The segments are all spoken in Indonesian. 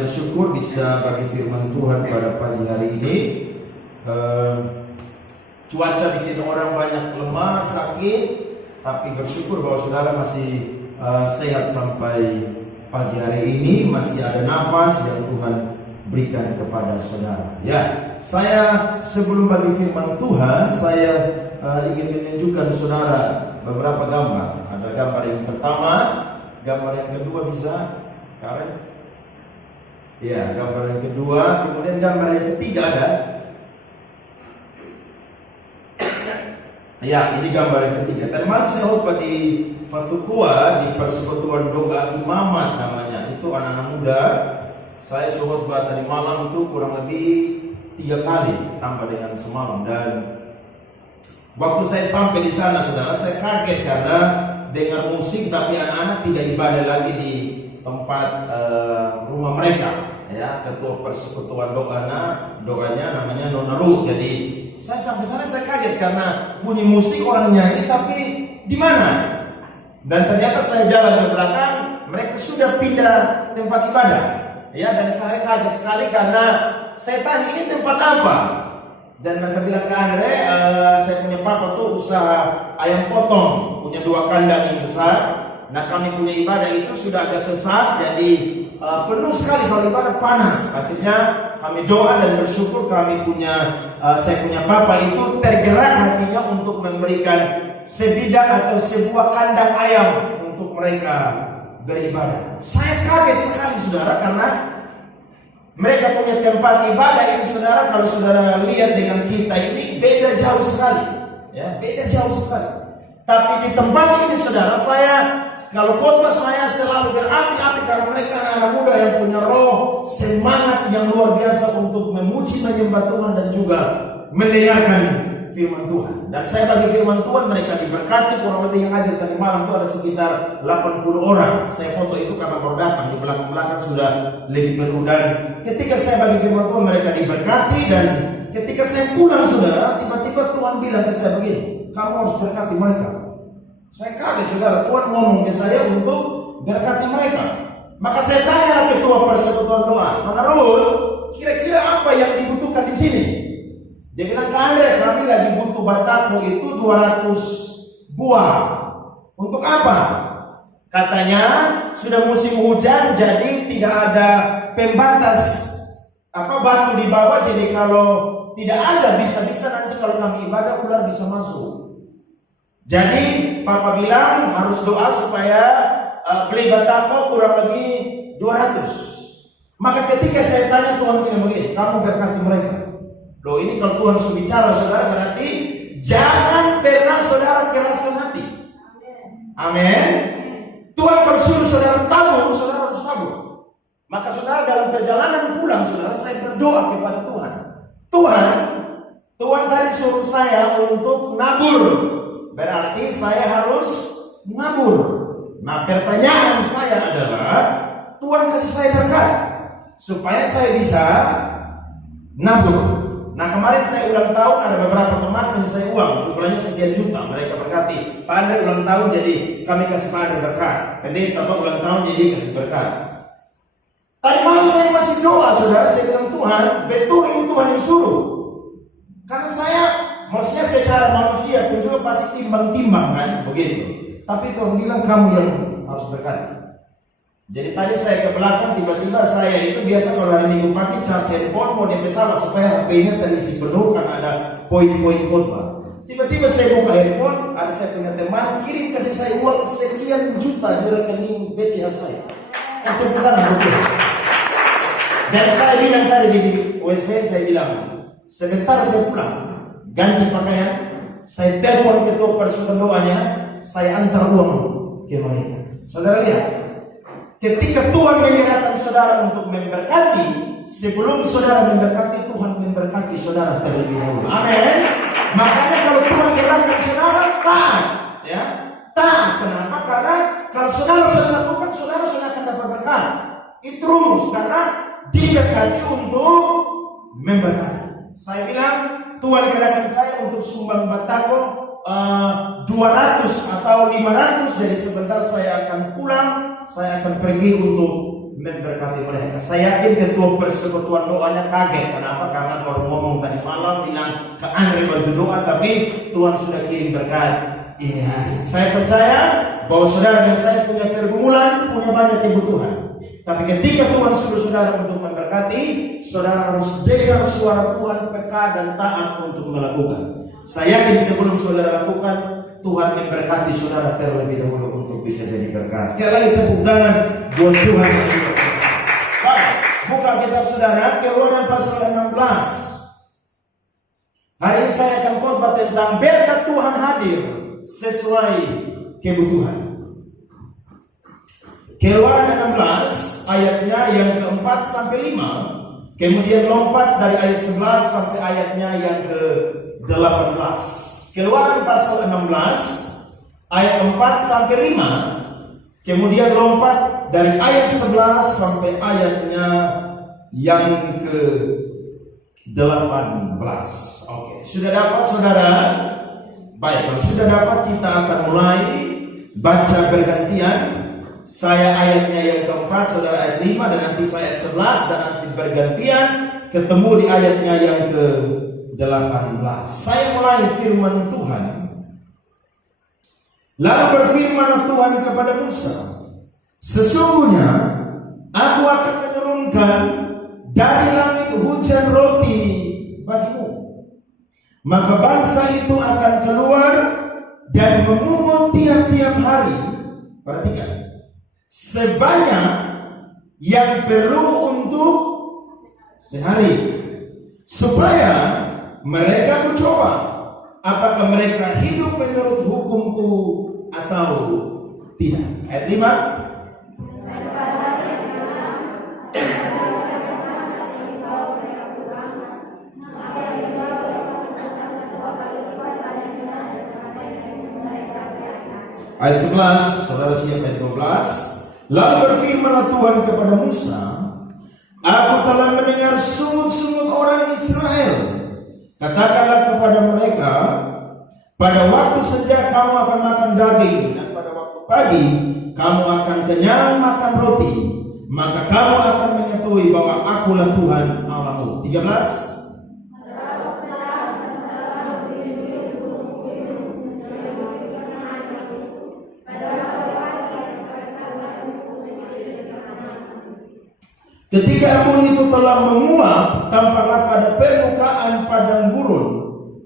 bersyukur bisa bagi firman Tuhan pada pagi hari ini. Cuaca bikin orang banyak lemah, sakit, tapi bersyukur bahwa saudara masih sehat sampai pagi hari ini, masih ada nafas yang Tuhan berikan kepada saudara. Ya, saya sebelum bagi firman Tuhan, saya ingin menunjukkan saudara beberapa gambar. Ada gambar yang pertama, gambar yang kedua bisa, Karen? Ya, gambar yang kedua, kemudian gambar yang ketiga ada. Ya, ini gambar yang ketiga. Tadi malam saya khotbah di Fatukua, di Persekutuan Doa Imamat namanya. Itu anak-anak muda. Saya khotbah tadi malam itu kurang lebih 3 kali, tambah dengan semalam. Dan waktu saya sampai di sana, saudara, saya kaget karena dengar musik, tapi anak-anak tidak ibadah lagi di tempat rumah mereka. Ya, ketua Persekutuan doanya namanya Nona Ruth. Jadi saya sampai sana saya kaget karena bunyi musik orang nyanyi, tapi di mana? Dan ternyata saya jalan ke belakang, mereka sudah pindah tempat ibadah. Ya, dan saya kaget sekali karena saya tanya ini tempat apa? Dan mereka bilang ke Andre, saya punya papa tuh usaha ayam potong, punya 2 kandang yang besar. Nah, kami punya ibadah itu sudah agak sesak, jadi penuh sekali kalau ibadah panas. Akhirnya kami doa dan bersyukur kami punya, saya punya papa itu tergerak hatinya untuk memberikan sebidang atau sebuah kandang ayam untuk mereka beribadah. Saya kaget sekali saudara, karena mereka punya tempat ibadah ini saudara. Kalau saudara lihat dengan kita ini beda jauh sekali, ya, beda jauh sekali. Tapi di tempat ini saudara, saya kalau khotbah saya selalu berapi-api karena mereka anak-anak muda yang punya roh semangat yang luar biasa untuk memuji menyembah Tuhan dan juga mendengarkan firman Tuhan. Dan saya bagi firman Tuhan, mereka diberkati. Kurang lebih yang hadir tadi malam itu ada sekitar 80 orang. Saya foto itu karena baru datang, di belakang-belakang sudah lebih penuh. Dan ketika saya bagi firman Tuhan, mereka diberkati. Dan ketika saya pulang saudara, tiba-tiba Tuhan bilang ke saya begini, kamu harus berkati mereka. Saya kaget saudara, Tuhan ngomong ke saya untuk berkati mereka. Maka saya tanya ketua Persekutuan Doa, Nona Ruth, kira-kira apa yang dibutuhkan di sini? Dia bilang, Andre, kami lagi butuh batako itu 200 buah. Untuk apa? Katanya sudah musim hujan, jadi tidak ada pembatas batu di bawah. Jadi kalau tidak ada, bisa-bisa nanti kalau kami ibadah ular bisa masuk. Jadi papa bilang harus doa supaya beli batako kurang lebih 200. Maka ketika saya tanya, Tuhan bilang begini, kamu berkati mereka. Loh, ini kalau Tuhan sudah bicara saudara, berarti jangan pernah saudara keraskan hati. Amin. Tuhan bersuruh saudara tabur, saudara harus tabur. Maka saudara dalam perjalanan pulang saudara, saya berdoa kepada Tuhan. Tuhan tadi suruh saya untuk nabur, berarti saya harus nabur. Nah, pertanyaan saya adalah, Tuhan kasih saya berkat supaya saya bisa nabur. Nah, kemarin saya ulang tahun, ada beberapa teman kasih saya uang, jumlahnya sekian juta. Mereka berkati, Pak Andre ulang tahun, jadi kami kasih Pak Andre berkat. Pendeta ulang tahun, jadi kasih berkat. Tadi malam saya masih doa saudara, saya bilang, Tuhan, betul ini Tuhan yang suruh. Karena saya, maksudnya secara manusia pun juga pasti timbang-timbang kan, begitu. Tapi Tuhan bilang kamu yang harus berkati. Jadi tadi saya ke belakang, tiba-tiba saya itu biasa kalau hari Minggu pagi cas handphone mau di pesawat supaya HP-nya terisi penuh karena ada poin-poin khotbah. Tiba-tiba saya buka handphone, ada saya punya teman kirim kasih saya uang sekian juta di rekening BCA saya. Kasih tangan betul. Dan saya bilang tadi di WC, saya bilang sebentar saya pulang, ganti pakaian, saya telepon ketua Persekutuan Doanya, saya antar uang ke mereka. Saudara lihat, ketika Tuhan menyerahkan saudara untuk memberkati, sebelum saudara memberkati, Tuhan memberkati saudara terlebih dahulu. Amin. Makanya kalau Tuhan menyerahkan saudara, taat, ya, taat. Kenapa? Karena kalau saudara sudah lakukan, saudara sudah akan dapat berkat. Itu rumus, karena diberkati untuk memberkati. Saya bilang, Tuhan gerakan saya untuk sumbang batako 200 atau 500. Jadi sebentar saya akan pulang, saya akan pergi untuk memberkati mereka. Saya yakin ketua persekutuan doanya kaget. Kenapa? Karena baru ngomong tadi malam bilang ke Andre bantu doa, tapi Tuhan sudah kirim berkat ini hari. Saya percaya bahwa saudara dan saya punya pergumulan, punya banyak kebutuhan. Tapi ketika Tuhan suruh saudara untuk memberkati, saudara harus dengar suara Tuhan peka dan taat untuk melakukan. Saya yakin sebelum saudara lakukan, Tuhan memberkati saudara terlebih dahulu untuk bisa jadi berkat. Sekali lagi tepuk tangan buat Tuhan yang berkat. Baik, buka kitab saudara, Keluaran pasal 16. Hari ini saya akan khotbah tentang berkat Tuhan hadir sesuai kebutuhan. Keluaran 16 ayatnya yang keempat sampai 5, kemudian lompat dari ayat 11 sampai ayatnya yang ke-18. Keluaran pasal 16 ayat 4 sampai 5, kemudian lompat dari ayat 11 sampai ayatnya yang ke-18. Oke, sudah dapat saudara? Baik, kalau sudah dapat kita akan mulai baca bergantian. Saya ayatnya yang keempat, saudara ayat 5, dan nanti saya ayat 11, dan nanti bergantian ketemu di ayatnya yang ke-18. Saya mulai firman Tuhan. Lalu berfirmanlah Tuhan kepada Musa, sesungguhnya aku akan menurunkan dari langit hujan roti bagimu. Maka bangsa itu akan keluar dan memungut tiap-tiap hari. Perhatikan, sebanyak yang perlu untuk sehari, supaya mereka mencoba apakah mereka hidup menurut hukumku atau tidak. Ayat 5. Ayat 11, saudara siap ayat 12. Lalu berfirmanlah Tuhan kepada Musa, aku telah mendengar sungut-sungut orang Israel. Katakanlah kepada mereka, pada waktu senja kamu akan makan daging, dan pada waktu pagi kamu akan kenyang makan roti. Maka kamu akan mengetahui bahwa akulah Tuhan Allahmu. 13. Ketika embun itu telah menguap, tampaklah pada permukaan padang gurun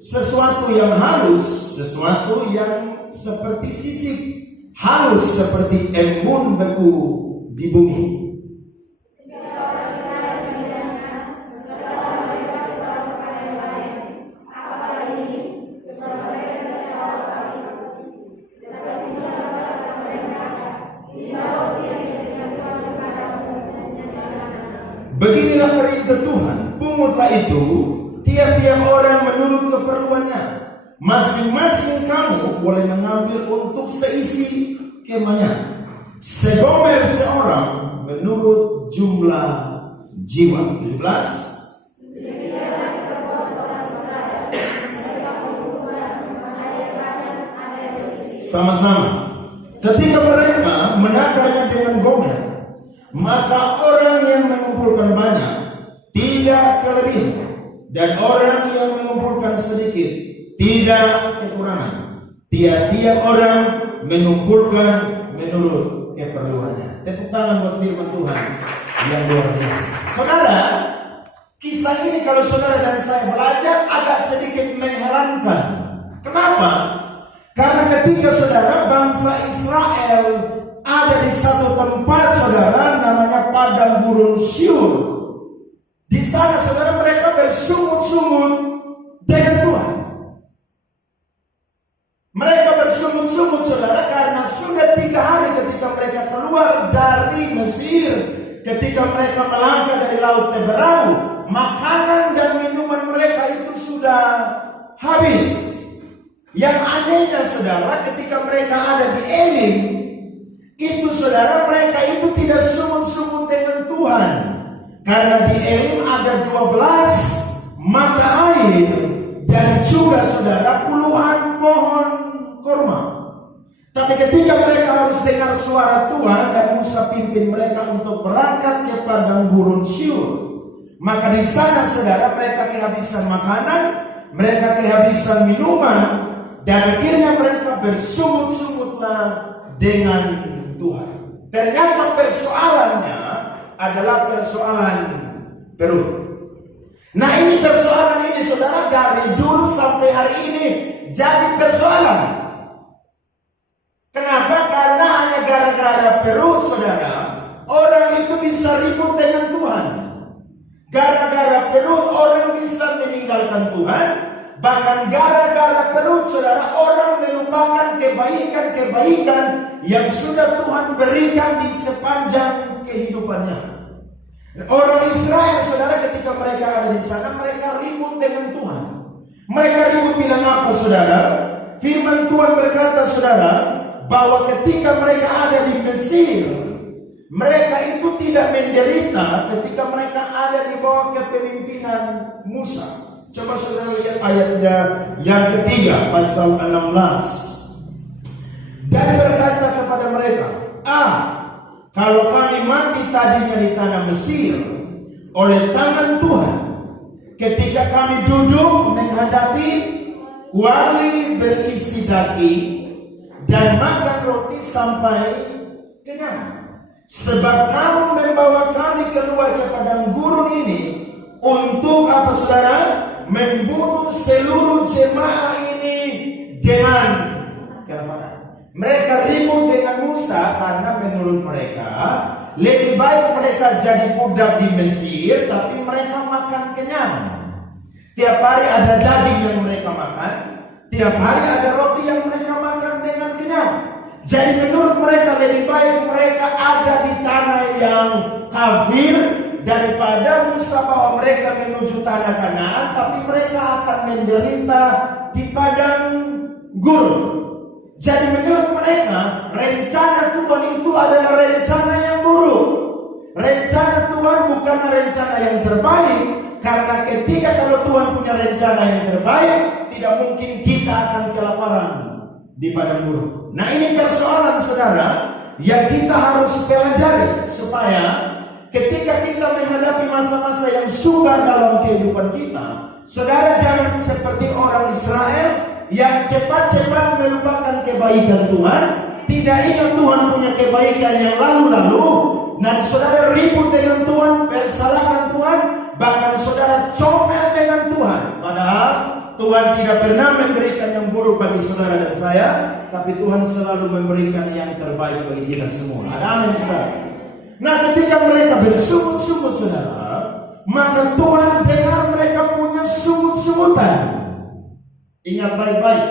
sesuatu yang halus, sesuatu yang seperti sisik, halus seperti embun beku di bumi. Beginilah perintah Tuhan, pungutlah itu tiap-tiap orang menurut keperluannya. Masing-masing kamu boleh mengambil untuk seisi kemahnya, segomer seorang menurut jumlah jiwa. 17. Sama-sama. Ketika mereka menakarnya dengan gomer, maka orang yang mengumpulkan banyak tidak kelebihan, dan orang yang mengumpulkan sedikit tidak kekurangan. Tiap-tiap orang mengumpulkan menurut keperluannya. Tepuk tangan buat firman Tuhan yang luar biasa. Saudara, kisah ini kalau saudara dan saya belajar agak sedikit mengherankan. Kenapa? Karena ketika saudara bangsa Israel ada di satu tempat saudara namanya padang gurun Syur. Di sana saudara mereka bersungut-sungut dengan Tuhan. Mereka bersungut-sungut saudara karena sudah 3 hari ketika mereka keluar dari Mesir, ketika mereka melangkah dari Laut Teberau, makanan dan minuman mereka itu sudah habis. Yang anehnya saudara, ketika mereka ada di Elim, itu saudara mereka itu tidak sungut-sungut dengan Tuhan, karena di Elim ada 12 mata air dan juga saudara puluhan pohon kurma. Tapi ketika mereka harus dengar suara Tuhan dan Musa pimpin mereka untuk berangkat ke padang gurun Syur. Maka di sana saudara mereka kehabisan makanan, mereka kehabisan minuman, dan akhirnya mereka bersungut-sungutlah dengan Tuhan. Ternyata persoalannya adalah persoalan perut. Nah, ini persoalan ini saudara dari dulu sampai hari ini jadi persoalan. Kenapa? Karena hanya gara-gara perut saudara, orang itu bisa ribut dengan Tuhan. Gara-gara perut orang bisa meninggalkan Tuhan. Bahkan gara-gara perut saudara, orang melupakan kebaikan-kebaikan yang sudah Tuhan berikan di sepanjang kehidupannya. Orang Israel saudara, ketika mereka ada di sana, mereka ribut dengan Tuhan. Mereka ribut bilang apa saudara? Firman Tuhan berkata saudara, bahwa ketika mereka ada di Mesir, mereka itu tidak menderita ketika mereka ada di bawah kepemimpinan Musa. Coba saudara lihat ayatnya yang ketiga, pasal 16. Dan berkata kepada mereka, kalau kami mati tadinya di tanah Mesir oleh tangan Tuhan, ketika kami duduk menghadapi kuali berisi daging dan makan roti sampai kenyang. Sebab kamu membawa kami keluar ke padang gurun ini untuk apa saudara? Membunuh seluruh jemaah ini dengan kelaparan. Mereka ribut dengan Musa karena menurut mereka lebih baik mereka jadi budak di Mesir, tapi mereka makan kenyang. Tiap hari ada daging yang mereka makan, tiap hari ada roti yang mereka makan dengan kenyang. Jadi menurut mereka lebih baik mereka ada di tanah yang kafir daripada Musa bawa mereka menuju tanah Kanaan, tapi mereka akan menderita di padang gurun. Jadi menurut mereka rencana Tuhan itu adalah rencana yang buruk. Rencana Tuhan bukan rencana yang terbaik, karena ketika kalau Tuhan punya rencana yang terbaik, tidak mungkin kita akan kelaparan di padang gurun. Nah, ini persoalan saudara yang kita harus pelajari supaya ketika kita menghadapi masa-masa yang sukar dalam kehidupan kita, saudara jangan seperti orang Israel yang cepat-cepat melupakan kebaikan Tuhan, tidak ingat Tuhan punya kebaikan yang lalu-lalu, dan saudara ribut dengan Tuhan, bersalahkan Tuhan, bahkan saudara comel dengan Tuhan. Padahal Tuhan tidak pernah memberikan yang buruk bagi saudara dan saya, tapi Tuhan selalu memberikan yang terbaik bagi kita semua. Ada amin saudara? Nah, ketika mereka bersungut-sungut saudara, maka Tuhan dengar mereka punya sungut-sungutan. Ingat baik-baik,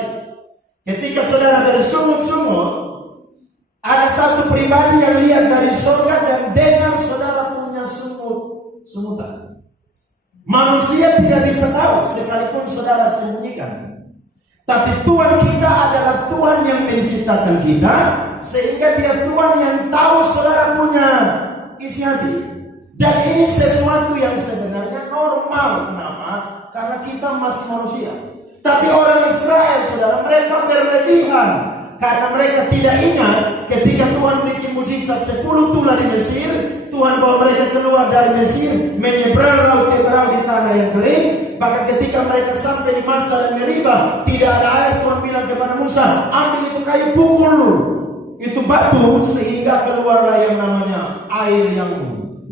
ketika saudara bersungut-sungut, ada satu pribadi yang lihat dari surga dan dengar saudara punya sungut-sungutan. Manusia tidak bisa tahu sekalipun saudara sembunyikan. Tapi Tuhan kita adalah Tuhan yang menciptakan kita, sehingga Dia Tuhan yang tahu saudara punya isi hati. Dan ini sesuatu yang sebenarnya normal. Kenapa? Karena kita masih manusia. Tapi orang Israel saudara, mereka berlebihan, karena mereka tidak ingat ketika Tuhan bikin mujizat 10 tulah di Mesir. Tuhan bawa mereka keluar dari Mesir, menyeberang laut Teberau di tanah yang kering. Bahkan ketika mereka sampai di masa yang Meribah, tidak ada air. Tuhan bilang kepada Musa, ambil itu kayu, pukul itu batu, sehingga keluarlah yang namanya air yang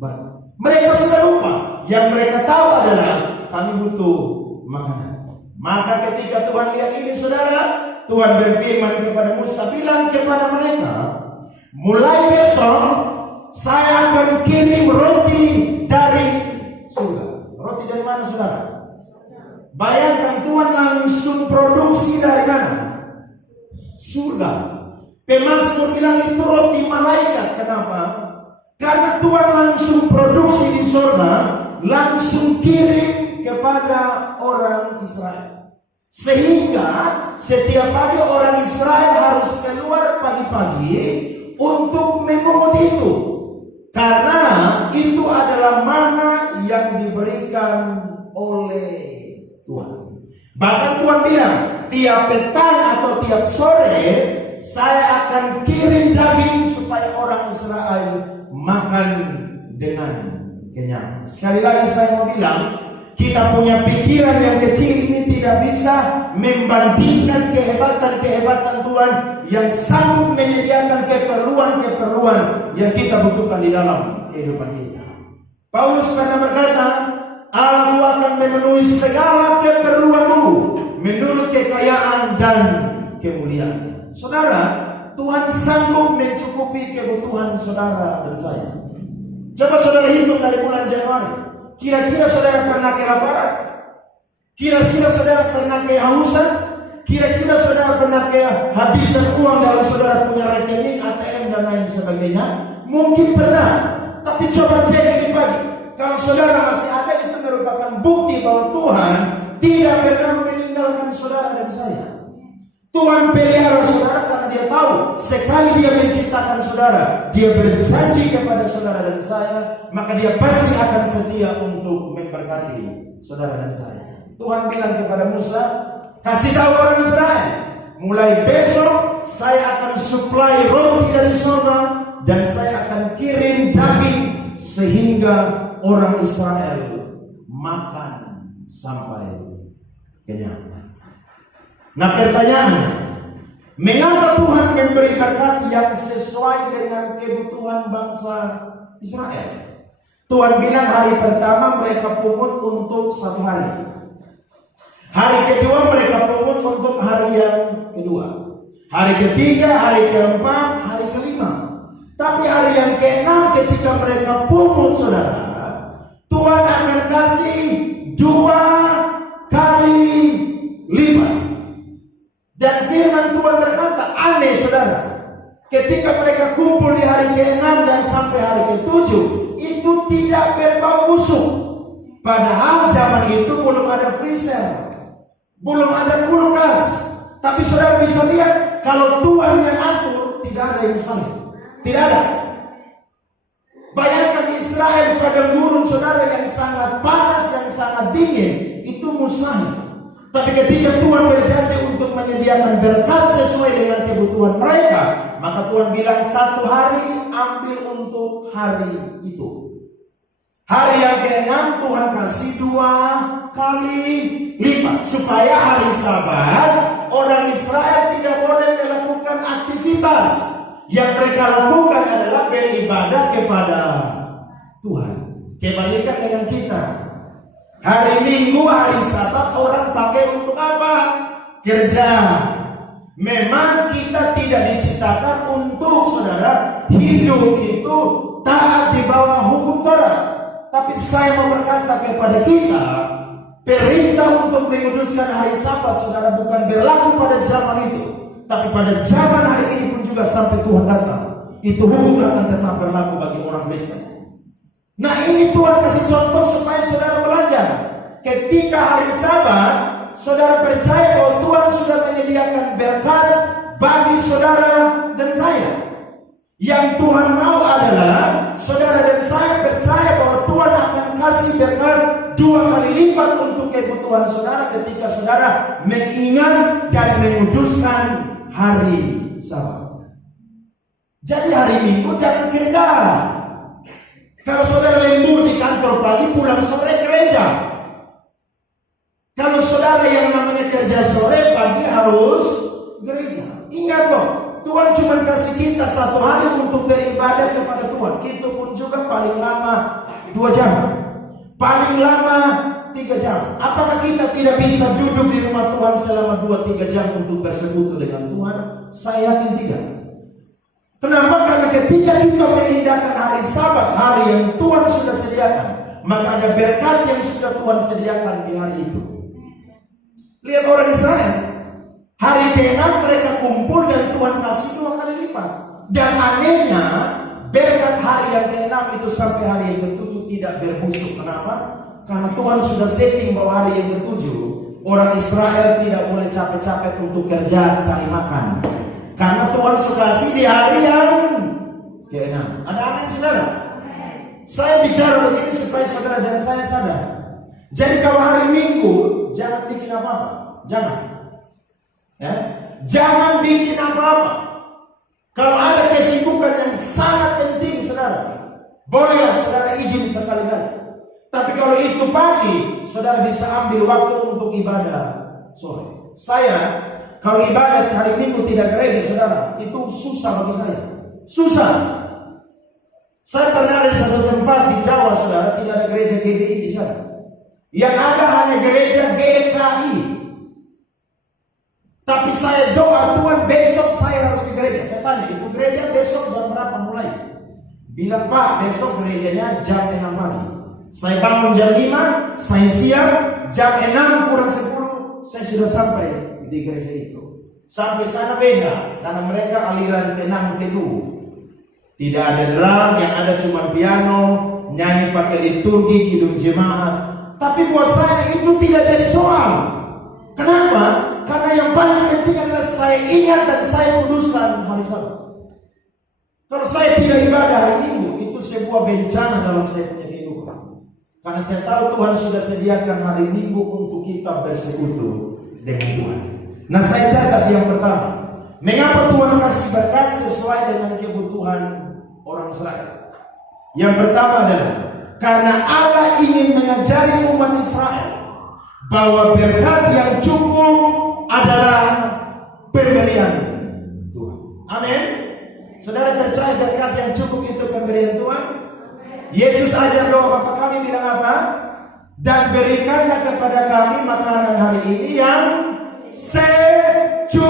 baru. Mereka sudah lupa. Yang mereka tahu adalah kami butuh makanan. Maka ketika Tuhan lihat ini saudara, Tuhan berfirman kepada Musa, bilang kepada mereka, mulai besok saya akan kirim roti dari surga. Roti dari mana saudara? Bayangkan Tuhan langsung produksi dari mana? Surga. Pemasmur bilang itu roti malaikat. Kenapa? Karena Tuhan langsung produksi di surga, langsung kirim kepada orang Israel. Sehingga setiap pagi orang Israel harus keluar pagi-pagi untuk memungut itu. Karena itu adalah mana yang diberikan oleh Tuhan. Bahkan Tuhan bilang, tiap petang atau tiap sore saya akan kirim daging supaya orang Israel makan dengan kenyang. Sekali lagi saya mau bilang, kita punya pikiran yang kecil ini tidak bisa membandingkan kehebatan-kehebatan Tuhan yang sanggup menyediakan keperluan-keperluan yang kita butuhkan di dalam kehidupan kita. Paulus pernah berkata, Allah akan memenuhi segala keperluanmu menurut kekayaan dan kemuliaan. Saudara, Tuhan sanggup mencukupi kebutuhan saudara dan saya. Coba saudara hitung dari bulan Januari. Kira-kira saudara pernah kelaparan? Kira-kira saudara pernah kehausan? Kira-kira saudara pernah kehabisan uang dalam saudara punya rekening, ATM dan lain sebagainya? Mungkin pernah. Tapi coba cek ini pagi. Kalau saudara masih ada, itu merupakan bukti bahwa Tuhan tidak pernah meninggalkan saudara dan saya. Tuhan pelihara saudara karena Dia tahu sekali Dia menciptakan saudara, Dia berjanji kepada saudara dan saya, maka Dia pasti akan setia untuk memberkati saudara dan saya. Tuhan bilang kepada Musa, kasih tahu orang Israel, mulai besok saya akan suplai roti dari surga dan saya akan kirim daging sehingga orang Israel makan sampai kenyang. Nah, pertanyaannya, mengapa Tuhan memberi berkat yang sesuai dengan kebutuhan bangsa Israel? Tuhan bilang hari pertama mereka pungut untuk 1 hari. Hari kedua mereka pungut untuk hari yang kedua. Hari ketiga, hari keempat, hari kelima. Tapi hari yang keenam ketika mereka pungut saudara, Tuhan akan kasih 2 kali lipat. Dan firman Tuhan berkata, aneh saudara, ketika mereka kumpul di hari ke-6 dan sampai hari ke-7, itu tidak berbau busuk. Padahal zaman itu belum ada freezer, belum ada kulkas. Tapi saudara bisa lihat, kalau Tuhan yang atur, tidak ada yang mustahil. Tidak ada. Bayangkan Israel pada gurun saudara yang sangat panas, yang sangat dingin, itu mustahil. Tapi ketika Tuhan berjanji untuk menyediakan berkat sesuai dengan kebutuhan mereka, maka Tuhan bilang 1 hari ambil untuk hari itu. Hari yang ke-6 Tuhan kasih 2 kali lipat, supaya hari Sabat orang Israel tidak boleh melakukan aktivitas. Yang mereka lakukan adalah beribadah kepada Tuhan. Kebalikan dengan kita. Hari Minggu, hari Sabat orang pakai untuk apa? Kerja. Memang kita tidak diciptakan untuk saudara hidup itu taat di bawah hukum Taurat. Tapi saya mau berkata kepada kita, perintah untuk menguduskan hari Sabat saudara bukan berlaku pada zaman itu, tapi pada zaman hari ini pun juga sampai Tuhan datang. Itu hukum akan tetap berlaku bagi orang Kristen. Nah, ini Tuhan kasih contoh supaya saudara belajar. Ketika hari Sabat, saudara percaya bahwa Tuhan sudah menyediakan berkat bagi saudara dan saya. Yang Tuhan mau adalah saudara dan saya percaya bahwa Tuhan akan kasih berkat 2 kali lipat untuk kebutuhan saudara ketika saudara mengingat dan menguduskan hari Sabat. Jadi hari Minggu jangan kerja. Kalau saudara lembur di kantor pagi, pulang sore gereja. Kalau saudara yang namanya kerja sore, pagi harus gereja. Ingat loh, Tuhan cuma kasih kita 1 hari untuk beribadah kepada Tuhan. Itu pun juga paling lama 2 jam, paling lama 3 jam. Apakah kita tidak bisa duduk di rumah Tuhan selama 2-3 jam untuk bersekutu dengan Tuhan? Saya yakin tidak. Kenapa? Karena ketika kita mengindahkan hari Sabat, hari yang Tuhan sudah sediakan, maka ada berkat yang sudah Tuhan sediakan di hari itu. Lihat orang Israel, hari ke-6 mereka kumpul dan Tuhan kasih 2 kali lipat. Dan anehnya, berkat hari yang ke-6 itu sampai hari yang ke-7 tidak berbusuk. Kenapa? Karena Tuhan sudah setting bahwa hari yang ke-7 orang Israel tidak boleh capek-capek untuk kerja cari makan. Karena Tuhan suka kasih di hari yang ke-6. Ada amin saudara? Saya bicara begini supaya saudara dan saya sadar. Jadi kalau hari Minggu jangan bikin apa-apa. Jangan. Ya? Jangan bikin apa-apa. Bolehlah saudara izin sekali-kali. Tapi kalau itu pagi, saudara bisa ambil waktu untuk ibadah sore. Saya, kalau ibadah hari Minggu tidak gereja, saudara, itu susah bagi saya. Susah. Saya pernah ada di satu tempat di Jawa, saudara, tidak ada gereja GBI di sana. Yang ada hanya gereja GKI. Tapi saya doa, Tuhan besok saya harus ke gereja. Saya tanya, itu gereja besok jam berapa mulai? Bilang, Pak, besok gerejanya jam 6 pagi. Saya bangun jam 5, saya siap, jam 6 kurang 10, saya sudah sampai di gereja itu. Sampai sana beda, karena mereka aliran tenang teduh. Tidak ada drum, yang ada cuma piano, nyanyi pakai liturgi, kidung jemaat. Tapi buat saya itu tidak jadi soal. Kenapa? Karena yang paling penting adalah saya ingat dan saya kuduskan hari Sabat. Kalau saya tidak ibadah hari Minggu, itu sebuah bencana dalam saya punya kehidupan. Karena saya tahu Tuhan sudah sediakan hari Minggu untuk kita bersekutu dengan Tuhan. Nah, saya catat yang pertama, mengapa Tuhan kasih berkat sesuai dengan kebutuhan orang Israel? Yang pertama adalah karena Allah ingin mengajari umat Israel bahwa berkat yang cukup adalah pemberian Tuhan. Amin. Saudara percaya berkat yang cukup itu pemberian Tuhan? Yesus ajar doa Bapa kami bilang apa? Dan berikanlah kepada kami makanan hari ini yang secukupnya.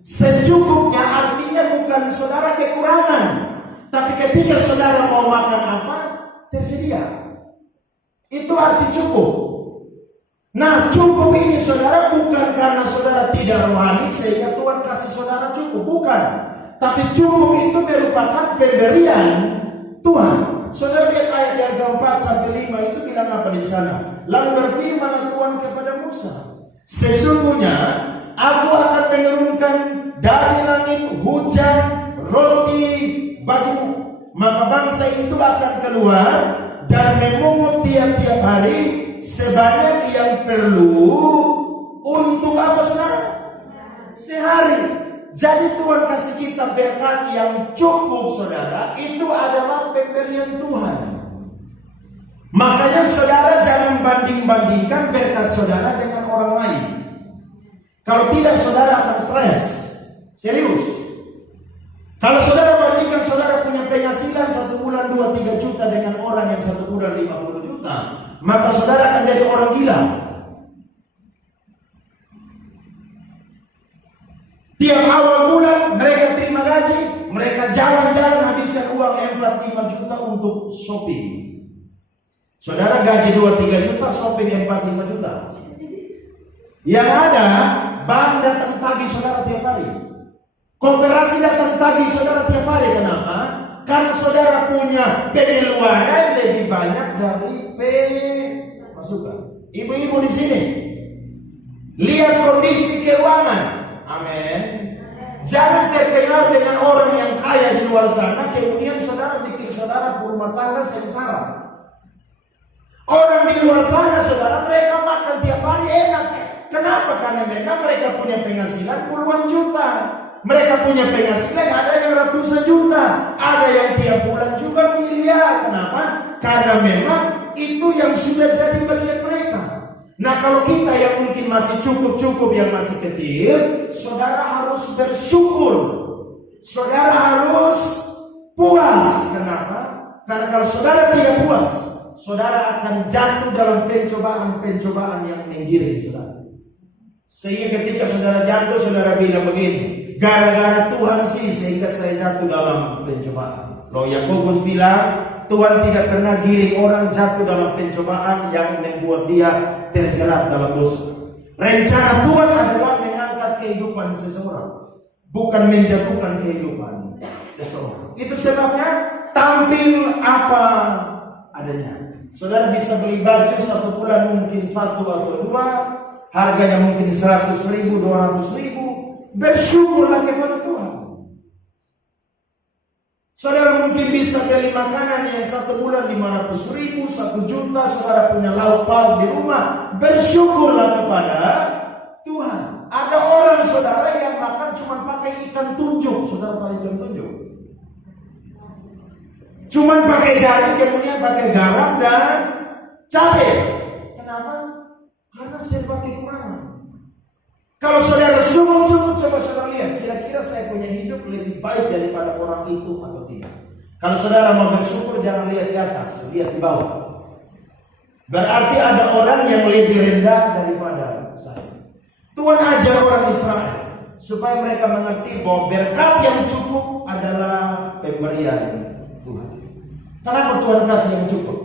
Secukupnya artinya bukan saudara kekurangan, tapi ketika saudara mau makan apa, tersedia. Itu arti cukup. Nah, cukup ini saudara bukan karena saudara tidak rohani sehingga Tuhan kasih saudara cukup, bukan. Tapi cukup itu merupakan pemberian Tuhan. Saudara lihat ayat yang keempat sampai 5 itu bilang apa di sana? Lalu berfirman Tuhan kepada Musa, sesungguhnya aku akan menurunkan dari langit hujan roti bagimu, maka bangsa itu akan keluar dan memungut tiap-tiap hari sebanyak yang perlu untuk apa saudara? Sehari. Jadi Tuhan kasih kita berkat yang cukup saudara, itu adalah pemberian Tuhan. Makanya saudara jangan banding-bandingkan berkat saudara dengan orang lain. Kalau tidak saudara akan stres. Serius. Kalau saudara bandingkan saudara punya penghasilan 1 bulan 2-3 juta dengan orang yang 1 bulan 50 juta, maka saudara akan jadi orang gila. Tiap awal bulan mereka terima gaji, mereka jalan-jalan habiskan uang 4-5 juta untuk shopping. Saudara gaji 2-3 juta, shopping 4-5 juta. Yang ada, bank datang tagih saudara tiap hari. Koperasi datang tagih saudara tiap hari. Kenapa? Karena saudara punya pengeluaran lebih banyak dari pemasukan. Ibu-ibu di sini, lihat kondisi keuangan. Amin. Jangan terpengaruh dengan orang yang kaya di luar sana, kemudian saudara bikin saudara rumah tangga sengsara. Orang di luar sana saudara, mereka makan tiap hari enak. Kenapa? Karena memang mereka punya penghasilan puluhan juta. Mereka punya penghasilan ada yang ratusan juta, ada yang tiap bulan juga miliar. Kenapa? Karena memang itu yang sudah jadi bagian mereka. Nah, kalau kita yang mungkin masih cukup-cukup, yang masih kecil, saudara harus bersyukur. Saudara harus puas. Kenapa? Karena kalau saudara tidak puas, saudara akan jatuh dalam pencobaan-pencobaan yang menggiring saudara. Sehingga ketika saudara jatuh, saudara bilang begini, gara-gara Tuhan sih sehingga saya jatuh dalam pencobaan. Loh, Yakobus bilang, Tuhan tidak pernah giring orang jatuh dalam pencobaan yang membuat dia terjerat dalam dosa. Rencana Tuhan adalah mengangkat kehidupan seseorang, bukan menjatuhkan kehidupan seseorang. Itu sebabnya tampil apa adanya. Saudara bisa beli baju 1 bulan mungkin 1 atau 2, harganya mungkin 100.000, 200.000. Bersyukurlah kepada Tuhan. Saudara mungkin bisa beli makanan yang 1 bulan 500.000, 1 juta. Saudara punya lauk pauk di rumah. Bersyukurlah kepada Tuhan. Ada orang saudara yang makan cuma pakai ikan tunjuk. Saudara tahu ikan tunjuk? Cuman pakai jari, kemudian pakai garam dan cabai. Kenapa? Karena serba kekurangan. Kalau saudara sungguh-sungguh coba saudara lihat, kira-kira saya punya hidup lebih baik daripada orang itu atau tidak. Kalau saudara mau bersyukur, jangan lihat di atas, lihat di bawah. Berarti ada orang yang lebih rendah daripada saya. Tuhan ajar orang Israel supaya mereka mengerti bahwa berkat yang cukup adalah pemberian Tuhan. Kenapa Tuhan kasih yang cukup?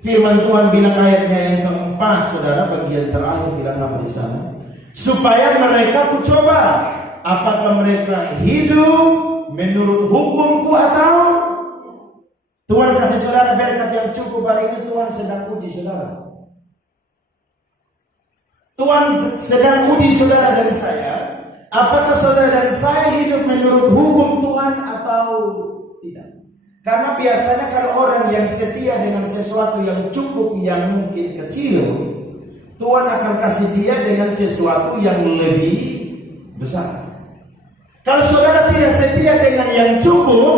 Firman Tuhan bilang ayatnya yang keempat, saudara, bagian terakhir bilang apa di sana? Supaya mereka ku coba, apakah mereka hidup menurut hukumku atau Tuhan kasih saudara berkat yang cukup. Hari ini Tuhan sedang uji saudara. Tuhan sedang uji saudara dan saya. Apakah saudara dan saya hidup menurut hukum Tuhan atau tidak? Karena biasanya kalau orang yang setia dengan sesuatu yang cukup, yang mungkin kecil, Tuhan akan kasih dia dengan sesuatu yang lebih besar. Kalau saudara tidak setia dengan yang cukup,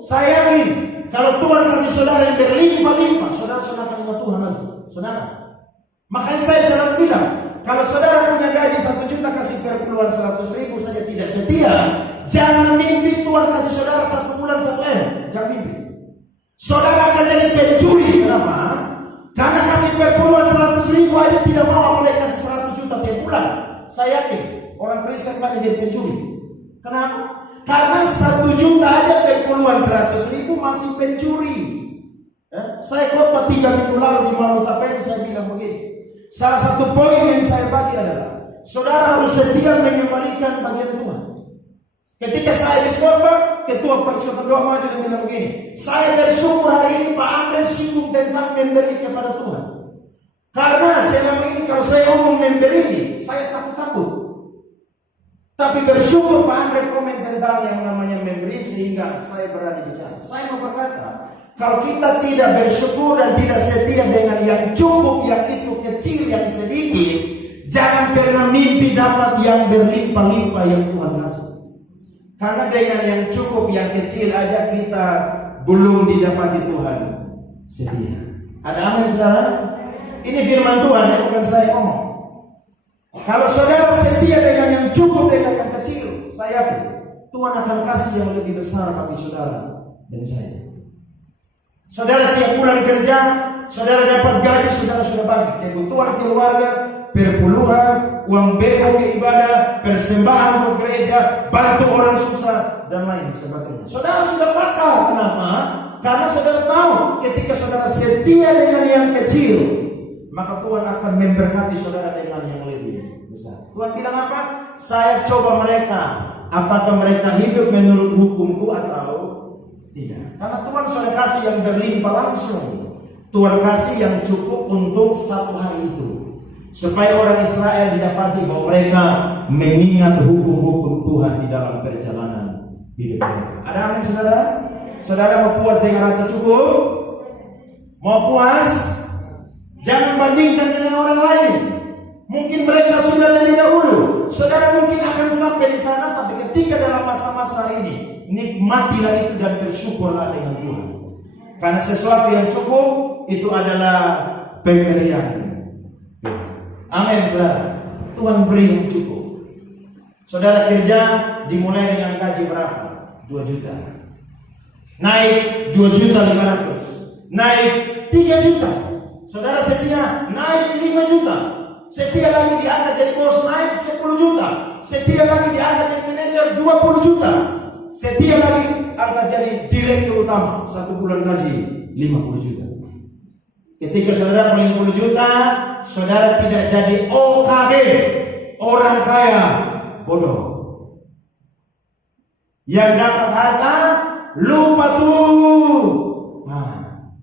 saya yakin kalau Tuhan kasih saudara yang berlimpah-limpah, saudara sama Tuhan lagi. Saudara, makanya saya selalu bilang, kalau saudara punya gaji 1 juta, kasih perpuluhan 100.000 saja tidak setia, jangan mimpi Tuhan kasih saudara 1 bulan 1 M. Jangan mimpi. Saudara akan jadi pencuri. Kenapa? Karena kasih perpuluhan 100.000 aja tidak mau, apalagi kasih 100 juta tiap bulan. Saya yakin orang Kristen banyak jadi pencuri. Kenapa? Karena 1 juta aja perpuluhan 100.000 masih pencuri. Saya khotbah 3 minggu lalu di Malutapen, saya bilang begini. Salah satu poin yang saya bagi adalah saudara harus setia mengembalikan bagian Tuhan. Ketika saya habis khotbah, ketua persekutuan doa maju dan bilang begini, saya bersyukur hari ini Pak Andre singgung tentang memberi kepada Tuhan. Karena selama ini kalau saya ngomong memberi, saya takut-takut. Tapi bersyukur Pak Andre komen tentang yang namanya memberi sehingga saya berani bicara. Saya mau berkata, kalau kita tidak bersyukur dan tidak setia dengan yang cukup, yang itu kecil, yang sedikit, jangan pernah mimpi dapat yang berlimpah-limpah yang Tuhan kasih. Karena dengan yang cukup, yang kecil aja kita belum didapati Tuhan setia. Ada amin saudara? Ini firman Tuhan, ya, bukan saya ngomong. Kalau saudara setia dengan yang cukup, dengan yang kecil, saya yakin Tuhan akan kasih yang lebih besar bagi saudara dan saya. Saudara tiap bulan kerja, saudara dapat gaji, saudara sudah bagi kebutuhan keluarga, perpuluhan, uang bego ke ibadah, persembahan ke gereja, bantu orang susah, dan lain sebagainya. Saudara sudah bakal. Kenapa? Karena saudara tahu ketika saudara setia dengan yang kecil, maka Tuhan akan memberkati saudara dengan yang lebih besar. Tuhan bilang apa? Saya coba mereka, apakah mereka hidup menurut hukumku atau tidak. Karena Tuhan sudah kasih yang berlimpah langsung. Tuhan kasih yang cukup untuk 1 hari itu, supaya orang Israel didapati bahwa mereka mengingat hukum-hukum Tuhan di dalam perjalanan hidup mereka. Ada amin saudara? Saudara mau puas dengan rasa cukup? Mau puas? Jangan bandingkan dengan orang lain. Mungkin mereka sudah lebih dahulu. Saudara mungkin akan sampai di sana, tapi ketika dalam masa-masa ini, nikmatilah itu dan bersyukurlah dengan Tuhan. Karena sesuatu yang cukup itu adalah pemberian Tuhan. Amin saudara. Tuhan beri yang cukup. Saudara kerja dimulai dengan gaji berapa? 2 juta. Naik 2.500.000. Naik 3 juta. Saudara setia naik 5 juta. Setia lagi diangkat jadi bos, naik 10 juta. Setia lagi diangkat jadi manajer 20 juta. Setia lagi angkat jadi direktur utama, 1 bulan gaji 50 juta. Ketika saudara 50 juta, saudara tidak jadi OKB, orang kaya bodoh. Yang dapat harta lupa tuh. Nah,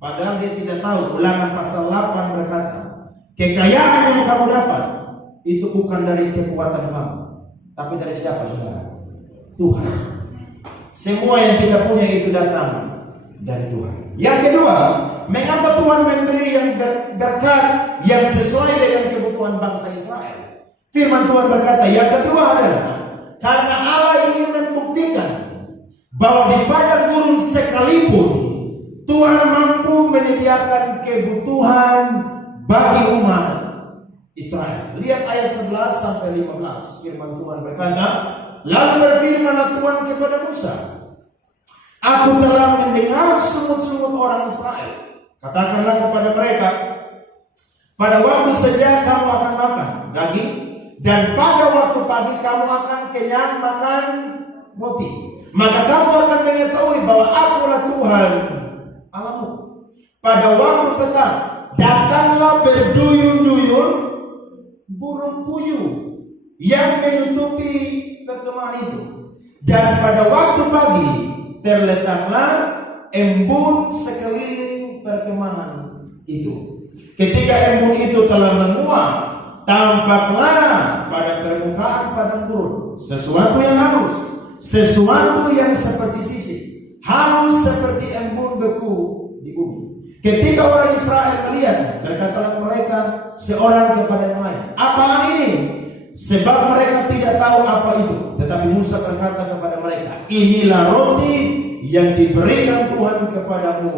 padahal dia tidak tahu. Ulangan pasal 8 berkata, kekayaan yang kamu dapat itu bukan dari kekuatan kamu, tapi dari siapa saudara? Tuhan. Semua yang kita punya itu datang dari Tuhan. Yang kedua, mengapa Tuhan memberi yang berkat yang sesuai dengan kebutuhan bangsa Israel? Firman Tuhan berkata, yang kedua adalah karena Allah ingin membuktikan bahwa di padang gurun sekalipun Tuhan mampu menyediakan kebutuhan bagi umat Israel. Lihat ayat 11 sampai 15. Firman Tuhan berkata, lalu berfirmanlah Tuhan kepada Musa, aku telah mendengar sungut-sungut orang Israel. Katakanlah kepada mereka, pada waktu senja kamu akan makan daging, dan pada waktu pagi kamu akan kenyang makan roti. Maka kamu akan mengetahui bahwa akulah Tuhan Allahmu. Pada waktu petang datanglah berduyun-duyun burung puyuh yang menutupi perkemahan itu, dan pada waktu pagi terletaklah embun sekeliling perkemahan itu. Ketika embun itu telah menguap, tampaklah pada permukaan padang gurun sesuatu yang halus, sesuatu yang seperti sisik, halus seperti embun beku di bumi. Ketika orang Israel melihatnya, berkatalah mereka seorang kepada yang lain, apa ini? Sebab mereka tidak tahu apa itu. Tetapi Musa berkata kepada mereka, inilah roti yang diberikan Tuhan kepadamu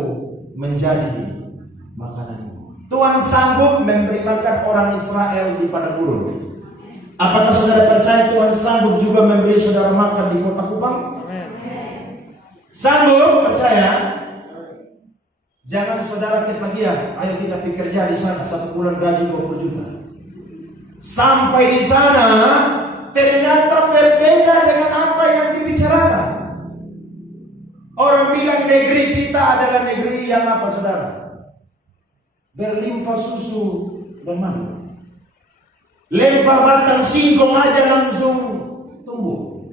menjadi makananmu. Tuhan sanggup memberi makan orang Israel di padang gurun. Apakah saudara percaya Tuhan sanggup juga memberi saudara makan di kota Kupang? Sanggup, percaya? Jangan saudara ketagihan, ayo kita pergi kerja di sana 1 bulan gaji 20 juta. Sampai di sana ternyata berbeda dengan apa yang dibicarakan. Orang bilang negeri kita adalah negeri yang apa saudara? Berlimpah susu dan madu. Lempar batang singkong aja langsung tumbuh.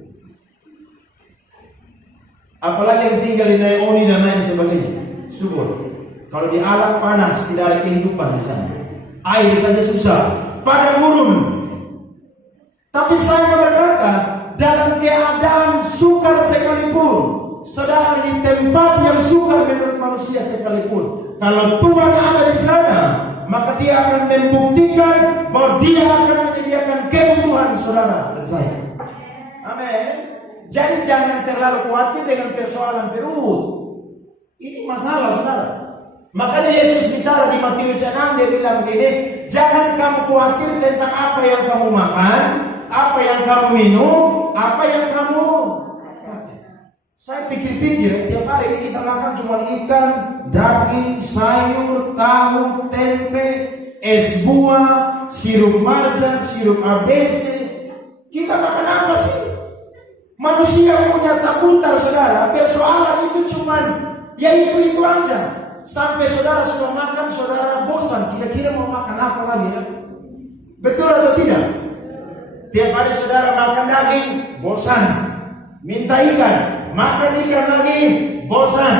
Apalagi yang tinggal di Naoni dan lain sebagainya, subur. Kalau di alam panas tidak ada kehidupan di sana. Air saja susah. Pada gurun. Tapi saya berkata, dalam keadaan sukar sekalipun, saudara di tempat yang sukar menurut manusia sekalipun, kalau Tuhan ada di sana, maka Dia akan membuktikan bahwa Dia akan menyediakan kebutuhan saudara dan saya. Amin. Jadi jangan terlalu khawatir dengan persoalan perut. Ini masalah saudara. Makanya Yesus bicara di Matius 6, Dia bilang begini, jangan kamu khawatir tentang apa yang kamu makan, apa yang kamu minum, apa yang kamu pakai. Saya pikir-pikir, tiap hari ini kita makan cuma ikan, daging, sayur, tahu, tempe, es buah, sirup marjan, sirup ABC. Kita makan apa sih? Manusia punya takutan saudara. Persoalan itu cuma ya itu aja. Sampai saudara sudah makan, saudara bosan. Kira-kira mau makan apa lagi ya? Betul atau tidak? Tiap hari saudara makan daging, bosan. Minta ikan, makan ikan lagi, bosan.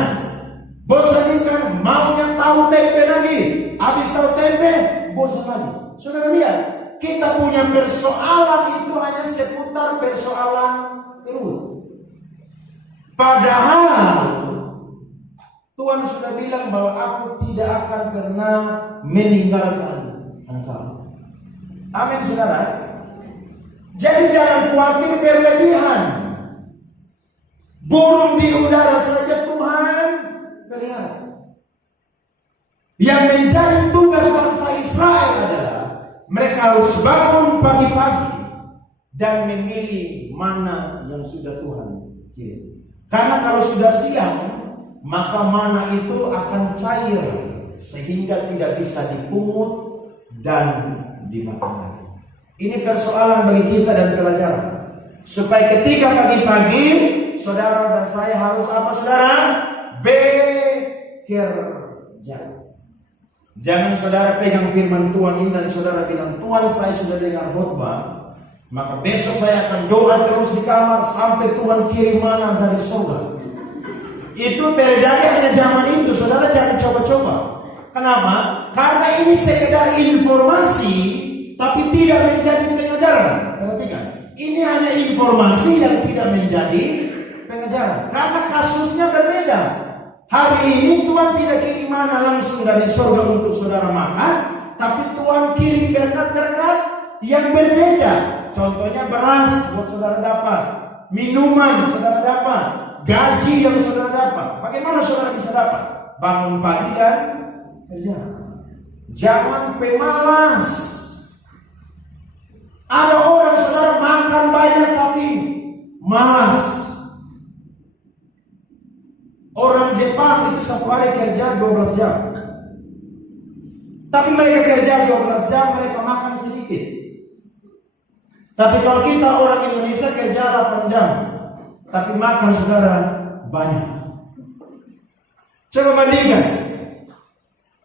Bosan ikan, maunya tahu tempe lagi. Habis tahu tempe, bosan lagi. Saudara lihat, kita punya persoalan itu hanya seputar persoalan perut. Padahal Tuhan sudah bilang bahwa aku tidak akan pernah meninggalkan engkau. Amin saudara. Jadi jangan khawatir berlebihan. Burung di udara saja Tuhan pelihara. Yang menjadi tugas bangsa Israel adalah mereka harus bangun pagi-pagi dan memilih mana yang sudah Tuhan kirim. Karena kalau sudah siang, maka mana itu akan cair sehingga tidak bisa dipungut dan dimakan. Ini persoalan bagi kita dan pelajaran. Supaya ketika pagi-pagi saudara dan saya harus apa saudara? Bekerja. Jangan saudara pegang firman Tuhan ini dan saudara bilang, Tuhan saya sudah dengar khotbah, maka besok saya akan doa terus di kamar sampai Tuhan kirim mana dari surga. Itu terjadi hanya zaman itu, saudara jangan coba-coba. Kenapa? Karena ini sekedar informasi, tapi tidak menjadi pengajaran. Perhatikan, ini hanya informasi yang tidak menjadi pengajaran. Karena kasusnya berbeda. Hari ini Tuhan tidak kirim mana langsung dari surga untuk saudara makan, tapi Tuhan kirim berkat-berkat yang berbeda. Contohnya beras buat saudara dapat, minuman saudara dapat, gaji yang saudara dapat. Bagaimana saudara bisa dapat? bangun pagi dan kerja. Jangan pemalas. Ada orang saudara makan banyak tapi malas. Orang Jepang itu satu hari kerja 12 jam. Tapi mereka kerja 12 jam, mereka makan sedikit. Tapi kalau kita orang Indonesia kerja 8 jam, tapi makan saudara banyak. Coba bandingkan.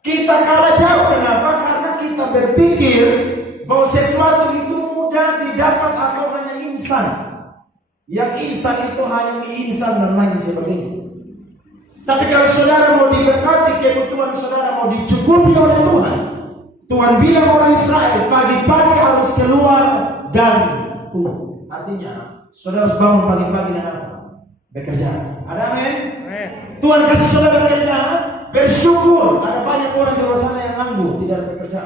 Kita kalah jauh, kenapa? Karena kita berpikir bahwa sesuatu itu mudah didapat atau hanya instan. Yang instan itu hanya mie instan dan lain sebagainya. Tapi kalau saudara mau diberkati, kebutuhan saudara mau dicukupi oleh Tuhan, Tuhan bilang orang Israel pagi-pagi harus keluar dari rumah. Artinya saudara harus bangun pagi-pagi dan apa? Bekerja. Ada amin? Tuhan kasih saudara bekerja, bersyukur. Ada banyak orang di luar sana yang nganggur, tidak bekerja.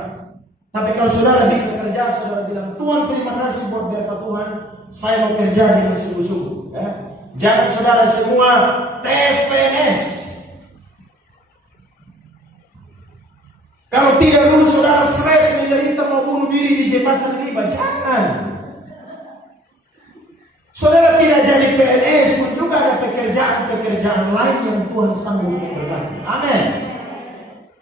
Tapi kalau saudara bisa kerja, saudara bilang, Tuhan terima kasih buat berkat Tuhan, saya mau kerja dengan sungguh-sungguh. Jangan saudara semua tes PNS. Kalau tidak dulu saudara stres menderita mau bunuh diri di jembatan riba, jangan. Saudara tidak jadi PNS pun juga ada pekerjaan lain yang Tuhan sanggup memberkati. Amin.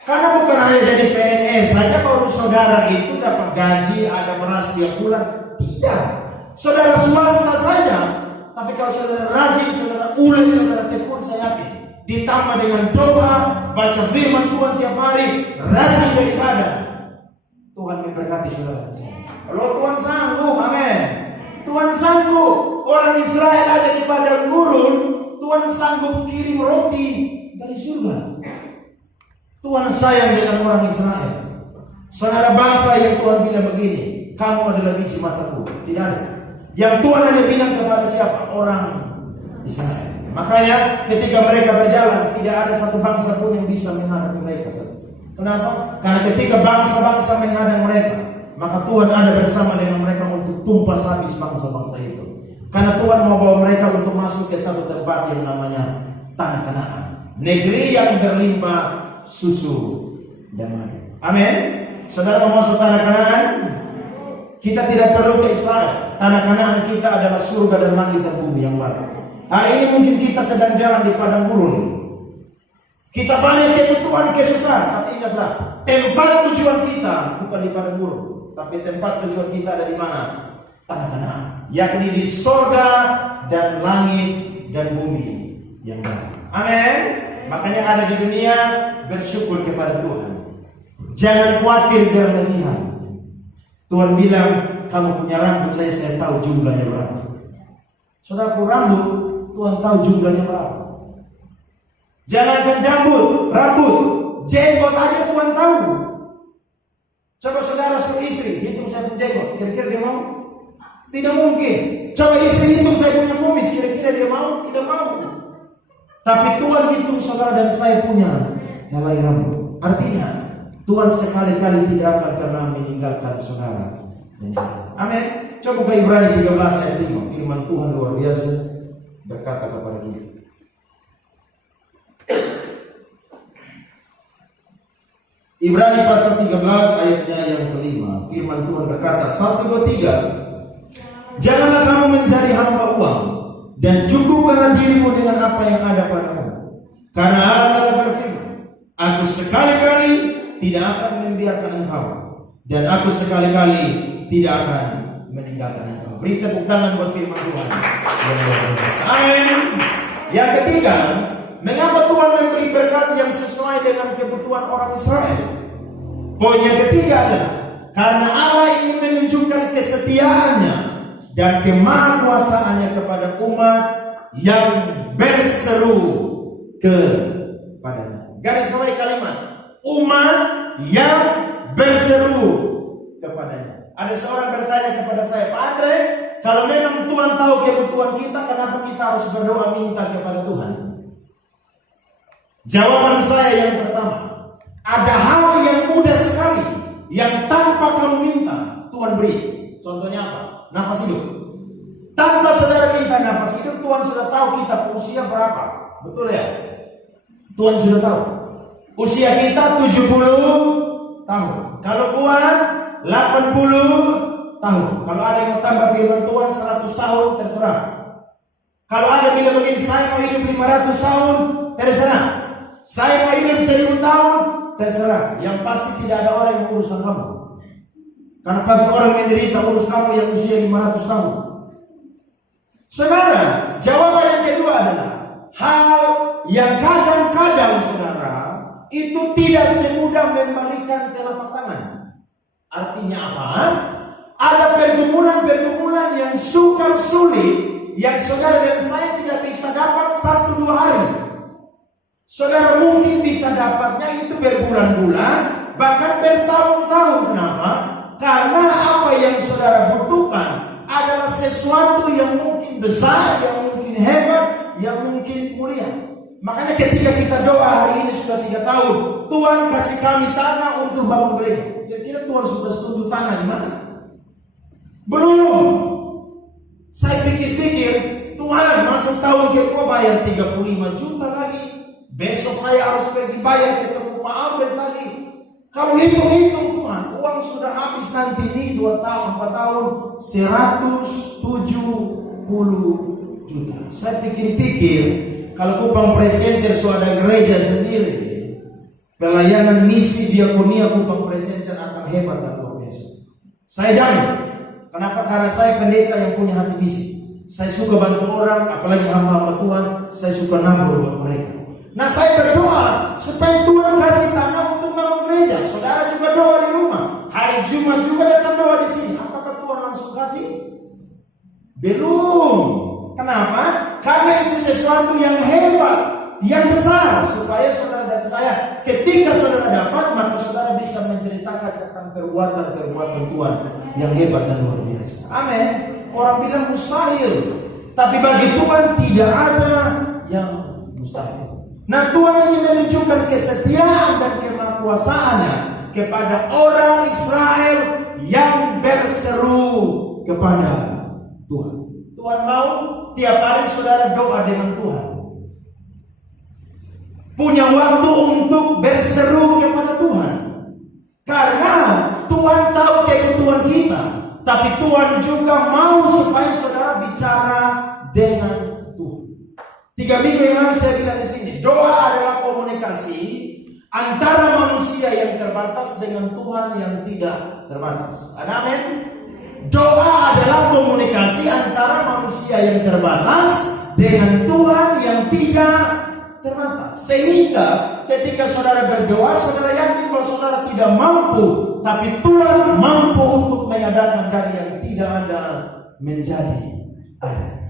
Karena bukan hanya jadi PNS saja baru saudara itu dapat gaji, ada beras tiap bulan. Tidak. Saudara swasta saja. Tapi kalau saudara rajin, saudara ulet, saudara tekun, saya yakin ditambah dengan doa, baca firman Tuhan tiap hari, rajin beribadah, Tuhan memberkati saudara. Kalau Tuhan sanggup, amin. Tuhan sanggup. Orang Israel ada di padang gurun, Tuhan sanggup kirim roti dari surga. Tuhan sayang dengan orang Israel. Saudara bangsa yang Tuhan bilang begini, kamu adalah biji mataku. Tidak ada. Yang Tuhan hanya bilang kepada siapa? Orang Israel. Makanya ketika mereka berjalan, tidak ada satu bangsa pun yang bisa menghadapi mereka. Kenapa? Karena ketika bangsa-bangsa menghadang mereka, maka Tuhan ada bersama dengan mereka untuk tumpas habis bangsa-bangsa itu. Karena Tuhan mau bawa mereka untuk masuk ke satu tempat yang namanya Tanah Kanaan, negeri yang berlimpah susu dan madu. Amin. Saudara mau masuk Tanah Kanaan? Kita tidak perlu ke Israel. Tanah Kanaan kita adalah surga dan langit dan bumi yang baru. Hari ini mungkin kita sedang jalan di padang gurun. Kita banyak kebutuhan, kesusahan. Tapi ingatlah, tempat tujuan kita bukan di padang gurun, tapi tempat tujuan kita ada di mana? Tanah Kanaan, yakni di surga dan langit dan bumi yang baru. Amin. Makanya ada di dunia, bersyukur kepada Tuhan. Jangan khawatir berlebihan. Tuhan bilang, kamu punya rambut, saya tahu jumlahnya berapa. Saudaraku, rambut, Tuhan tahu jumlahnya berapa. Jangankan rambut, jenggot aja Tuhan tahu. Coba saudara suruh istri, hitung saya punya jenggot, kira-kira dia mau? Tidak mungkin. Coba istri hitung saya punya kumis, kira-kira dia mau? Tidak mau. Tapi Tuhan hitung saudara dan saya punya helai rambut. Artinya, Tuhan sekali-kali tidak akan pernah meninggalkan saudara. Amin. Coba ke Ibrani 13 ayat 5. Firman Tuhan luar biasa berkata kepada kita. Ibrani pasal 13 ayatnya yang kelima. Firman Tuhan berkata, 1, 2, 3. Janganlah kamu mencari hamba uang dan cukupkanlah dirimu dengan apa yang ada padamu. Karena Allah telah berfirman, aku sekali-kali tidak akan membiarkan engkau, dan aku sekali-kali tidak akan meninggalkan engkau. Beri tepuk tangan buat firman Tuhan. Amin. Yang ketiga, mengapa Tuhan memberi berkat yang sesuai dengan kebutuhan orang Israel? Poin yang ketiga adalah karena Allah ingin menunjukkan kesetiaannya dan kemahakuasaannya kepada umat yang berseru kepadanya. Garis bawahi kalimat, umat yang berseru kepadanya. Ada seorang bertanya kepada saya, Pak Andre, kalau memang Tuhan tahu kebutuhan kita, kenapa kita harus berdoa minta kepada Tuhan? Jawaban saya yang pertama, ada hal yang mudah sekali yang tanpa kamu minta Tuhan beri. Contohnya apa? Nafas hidup. Tanpa saudara minta nafas hidup, Tuhan sudah tahu kita usia berapa. Betul ya? Tuhan sudah tahu. Usia kita 70 tahun. Kalau kuat 80 tahun. Kalau ada yang mau tambah firman Tuhan 100 tahun, terserah. Kalau ada bilang begini, saya mau hidup 500 tahun, terserah. Saya mau hidup 1000 tahun, terserah. Yang pasti tidak ada orang yang urusan kamu. Karena pasti orang menderita urus kamu yang usia 500 tahun. Saudara, jawaban yang kedua adalah hal yang kadang-kadang saudara itu tidak semudah membalikan telapak tangan. Artinya apa? Ada pergumulan-pergumulan yang sukar sulit yang saudara dan saya tidak bisa dapat 1-2 hari. Saudara mungkin bisa dapatnya itu berbulan-bulan, bahkan bertahun-tahun. Kenapa? Karena apa yang saudara butuhkan adalah sesuatu yang mungkin besar, yang mungkin hebat, yang mungkin mulia. Makanya ketika kita doa hari ini sudah 3 tahun, Tuhan kasih kami tanah untuk bangun gereja. Kira-kira Tuhan sudah setuju tanah di mana? Belum. Saya pikir-pikir, Tuhan masa tahun kedua bayar 35 juta lagi. Besok saya harus pergi bayar ketemu Pak Albert lagi. Kalau hitung-hitung Tuhan, uang sudah habis nanti ini 2 tahun, 4 tahun, 170 juta. Saya pikir-pikir, kalau Kupang Presenter sudah ada gereja sendiri, pelayanan misi diakonia Kupang Presenter akan hebat dan luar biasa. Saya jamin. Kenapa? Karena saya pendeta yang punya hati misi. Saya suka bantu orang, apalagi hamba-hamba Tuhan. Saya suka nabur buat mereka. Nah, saya berdoa supaya Tuhan kasih tanah untuk bangun gereja. Saudara juga doa di rumah. Hari Jumat juga datang doa di sini. Apakah Tuhan langsung kasih? Belum. Kenapa? Karena itu sesuatu yang hebat, yang besar, supaya saudara dan saya ketika saudara dapat, maka saudara bisa menceritakan tentang perbuatan-perbuatan Tuhan yang hebat dan luar biasa. Amin. Orang bilang mustahil, tapi bagi Tuhan tidak ada yang mustahil. Nah, Tuhan ingin menunjukkan kesetiaan dan kemahakuasaannya kepada orang Israel yang berseru kepada Tuhan. Tuhan mau tiap hari saudara doa dengan Tuhan. Punya waktu untuk berseru kepada Tuhan. Karena Tuhan tahu kebutuhan kita. Tapi Tuhan juga mau supaya saudara bicara dengan Tuhan. 3 minggu yang lalu saya bilang di sini, doa adalah komunikasi antara manusia yang terbatas dengan Tuhan yang tidak terbatas. Amin. Doa adalah komunikasi antara manusia yang terbatas dengan Tuhan yang tidak terbatas. Sehingga ketika saudara berdoa, saudara yakin bahwa saudara tidak mampu, tapi Tuhan mampu untuk mengadakan dari yang tidak ada menjadi ada.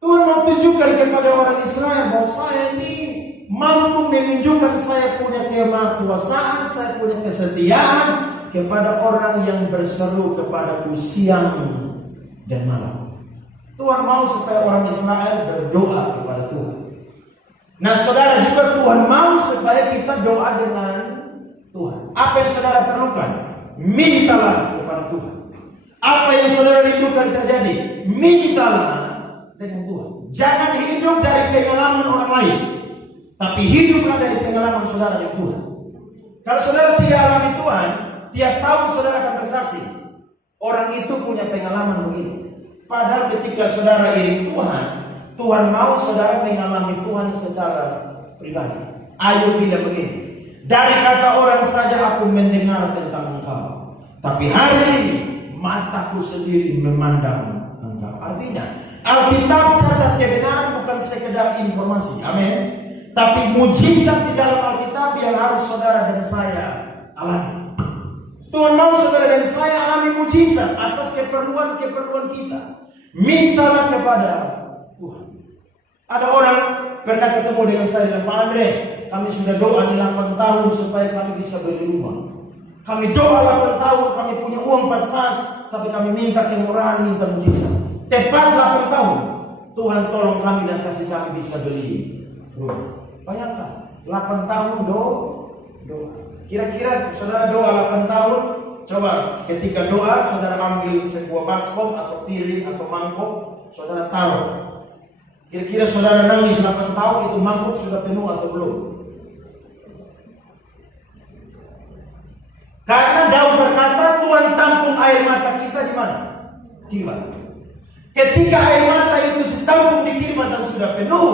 Tuhan mau tunjukkan kepada orang Israel bahwa saya ini mampu menunjukkan saya punya kemahakuasaan, saya punya kesetiaan kepada orang yang berseru kepadaku siang dan malam. Tuhan mau supaya orang Israel berdoa kepada Tuhan. Nah, saudara juga Tuhan mau supaya kita doa dengan Tuhan. Apa yang saudara perlukan? Mintalah kepada Tuhan. Apa yang saudara rindukan terjadi? Mintalah dengan Tuhan. Jangan hidup dari pengalaman orang lain, tapi hiduplah dari pengalaman saudara dengan Tuhan. Kalau saudara tidak alami Tuhan, tiap tahun saudara akan bersaksi, orang itu punya pengalaman begini. Padahal ketika saudara iring Tuhan, Tuhan mau saudara mengalami Tuhan secara pribadi. Ayub bilang begini, dari kata orang saja aku mendengar tentang engkau, tapi hari ini mataku sendiri memandang engkau. Artinya Alkitab catat kebenaran bukan sekedar informasi, amin. Tapi mujizat di dalam Alkitab yang harus saudara dan saya alami. Tuhan mau saudara dan saya alami mujizat atas keperluan-keperluan kita. Mintalah kepada Tuhan. Ada orang pernah ketemu dengan saya dan Pak Andre, kami sudah doa 8 tahun supaya kami bisa beli rumah. Kami doa 8 tahun, kami punya uang pas-pas, tapi kami minta kemurahan, minta mujizat. Tepat 8 tahun, Tuhan tolong kami dan kasih kami bisa beli rumah. Bayangkan, 8 tahun doa. Kira-kira saudara doa 8 tahun, coba ketika doa saudara ambil sebuah baskom atau piring atau mangkok, saudara taruh. Kira-kira saudara nangis 8 tahun, itu mangkok sudah penuh atau belum? Daud berkata, Tuhan tampung air mata kita di mana? Kirbat. Ketika air mata itu ditampung di Kirbat dan sudah penuh,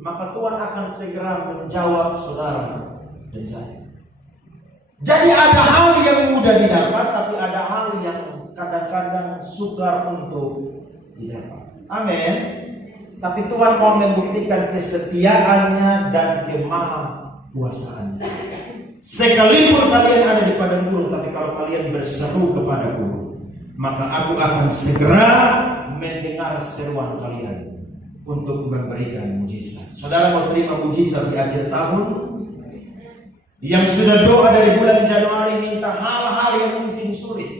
maka Tuhan akan segera menjawab saudara dan saya. Jadi ada hal yang mudah didapat, tapi ada hal yang kadang-kadang sukar untuk didapat. Amin. Tapi Tuhan mau membuktikan kesetiaannya dan kemahakuasaannya. Sekalipun kalian ada di padang gurun, tapi kalau kalian berseru kepadaku, maka aku akan segera mendengar seruan kalian untuk memberikan mujizat. Saudara mau terima mujizat di akhir tahun? Yang sudah doa dari bulan Januari minta hal-hal yang mungkin sulit,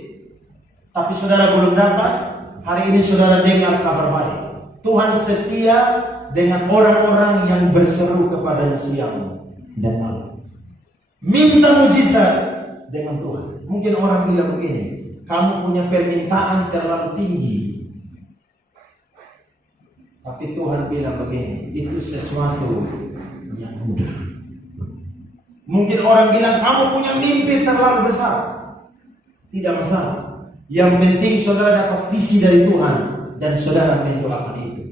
tapi saudara belum dapat. Hari ini saudara dengar kabar baik. Tuhan setia dengan orang-orang yang berseru kepadanya siang dan malam. Minta mujizat dengan Tuhan. Mungkin orang bilang begini, kamu punya permintaan terlalu tinggi. Tapi Tuhan bilang begini, itu sesuatu yang mudah. Mungkin orang bilang kamu punya mimpi terlalu besar. Tidak masalah. Yang penting saudara dapat visi dari Tuhan dan saudara mendoakan itu.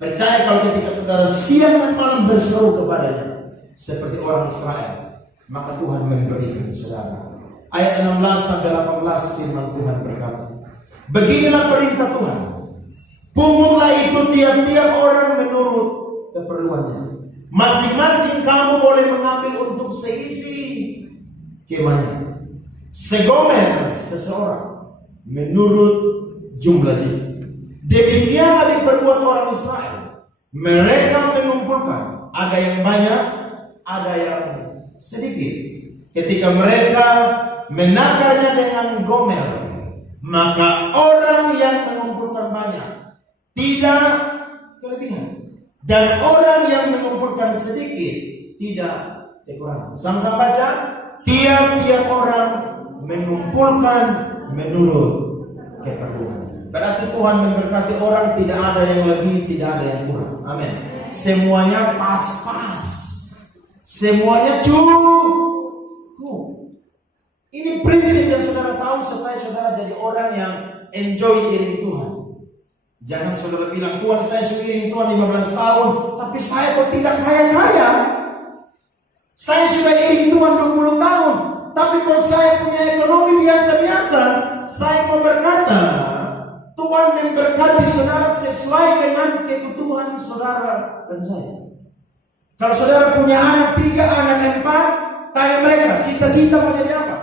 Percaya kalau ketika saudara siang dan malam berseru kepadanya seperti orang Israel, maka Tuhan memberikan saudara. Ayat 16 sampai 18 firman Tuhan berkata, beginilah perintah Tuhan, pungutlah itu tiap-tiap orang menurut keperluannya. Masing-masing kamu boleh mengambil untuk seisi kemahnya, segomer seseorang menurut jumlah jiwa. Demikianlah diperbuat orang Israel. Mereka mengumpulkan, ada yang banyak, ada yang sedikit. Ketika mereka menakarnya dengan gomer, maka orang yang mengumpulkan banyak tidak kelebihan, dan orang yang mengumpulkan sedikit tidak kekurangan. Sama-sama baca. Tiap-tiap orang mengumpulkan menurut keperluannya. Berarti Tuhan memberkati orang, tidak ada yang lebih, tidak ada yang kurang. Amin. Semuanya pas-pas. Semuanya cukup. Ini prinsip yang saudara tahu supaya saudara jadi orang yang enjoy iring Tuhan. Jangan saudara bilang, Tuhan saya iring Tuhan 15 tahun, tapi saya kok tidak kaya-kaya. Saya sudah iring Tuhan 20 tahun, tapi kok saya punya ekonomi biasa-biasa. Saya mau berkata, Tuhan memberkati saudara sesuai dengan kebutuhan saudara dan saya. Kalau saudara punya anak 3, anak 4, tanya mereka, cita-cita mau jadi apa?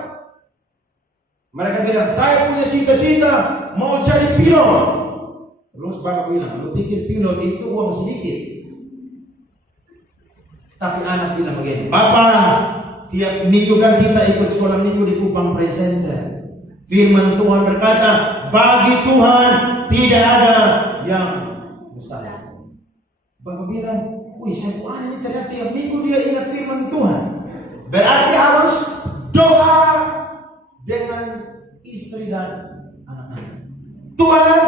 Mereka bilang, saya punya cita-cita mau jadi pilot. Terus bapak bilang, lu pikir pilot itu uang sedikit? Tapi anak bilang begini, Bapak, tiap minggu kan kita ikut sekolah minggu di Kupang Presenter. Firman Tuhan berkata, bagi Tuhan tidak ada yang mustahil. Bapak bilang, wih, saya ini ternyata tiap minggu dia ingat firman Tuhan. Berarti harus doa dengan istri dan anak-anak. Tuhan,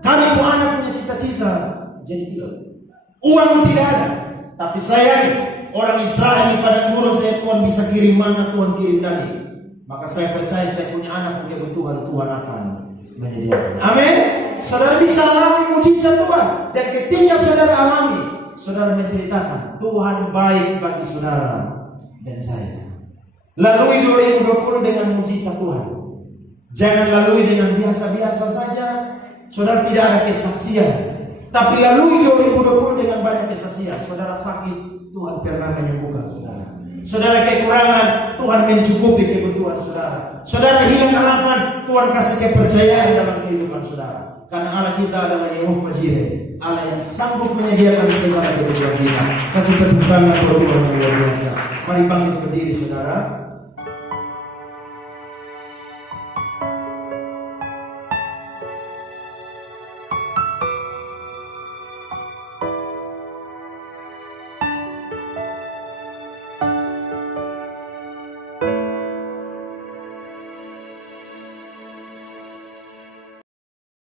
kami anak punya cita-cita jadi pilot. Uang tidak ada, tapi saya orang Israel di padang gurun, saya Tuhan bisa kirim mana, Tuhan kirim daging. Maka saya percaya saya punya anak punya kebutuhan, Tuhan akan menyediakan. Amin. Saudara bisa alami mujizat Tuhan, dan ketika saudara alami, saudara menceritakan Tuhan baik bagi saudara dan saya. Lalui 2020 dengan mujizat Tuhan. Jangan lalui dengan biasa-biasa saja. Saudara tidak ada kesaksian, tapi lalui 2020 dengan banyak kesaksian. Saudara sakit, Tuhan pernah menyembuhkan saudara. Saudara kekurangan, Tuhan mencukupi kebutuhan saudara. Saudara hilang harapan, Tuhan kasih kepercayaan dalam kehidupan saudara. Karena Allah kita adalah Yehova Jireh, Allah yang sanggup menyediakan segala kebutuhan kita. Kasih tepuk tangan buat Tuhan yang luar biasa. Mari bangkit berdiri saudara.